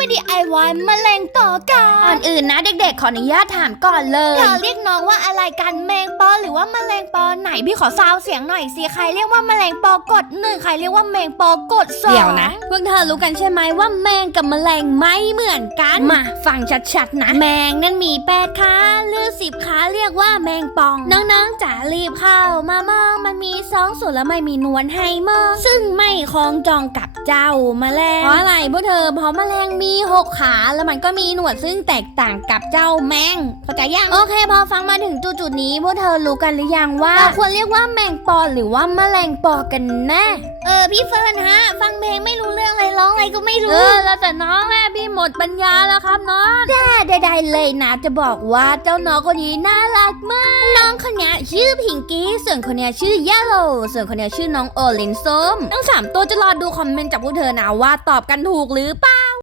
มาดีไอวายแมลงปอกัก่อนนอื่นนะเด็กๆ ขออนุญาตถามก่อนเลยเธอเรียกน้องว่าอะไรกันแมงปอหรือว่าแมลงปอไหนพี่ขอซาวเสียงหน่อยสิใครเรียกว่าแมลงปอกดหนึ่งใครเรียกว่าแมงปอกดสองเดี๋ยวนะ พวกเธอรู้กันใช่ไหมว่าแมงกับแมลงไม่เหมือนกันมาฟังชัดๆนะ แมงนั้นมีแปดขาหรือสิบขาเรียกว่าแมงปอง น้องๆจ๋ารีบเข้ามามองมันมีสองส่วนและไม่มีนวลให้มองซึ่งไม่คล้องจองกับ เจ้าแมลงเพราะอะไรพวกเธอเพราะแมลงมีหกขาแล้วมันก็มีหนวดซึ่งแตกต่างกับเจ้าแมงเข้าใจยังโอเคพอฟังมาถึงจุดๆนี้พวกเธอรู้กันหรือยังว่าเราควรเรียกว่าแมงปอหรือว่าแมลงปอกันแน่เออพี่เฟิร์นฮะ ฟังเพลงไม่รู้เรื่องอะไรร้องอะไรก็ไม่เอรู้อแล้วแต่น้องแม่พี่หมดปัญญาแล้วครับน้องแต่ใดๆเลยนะจะบอกว่าเจ้าน้องคนนี้น่ารักมากน้องคนนี้ ชื่อพิงกี้ ส่วนคนเนี้ชื่อเยลโลส่วนคนเนี้ชื่อน้องโอลินส้มทั้งสามตัวจะรอดูคอมเมนต์จากพวกเธอนะว่าตอบกันถูกหรือเปล่า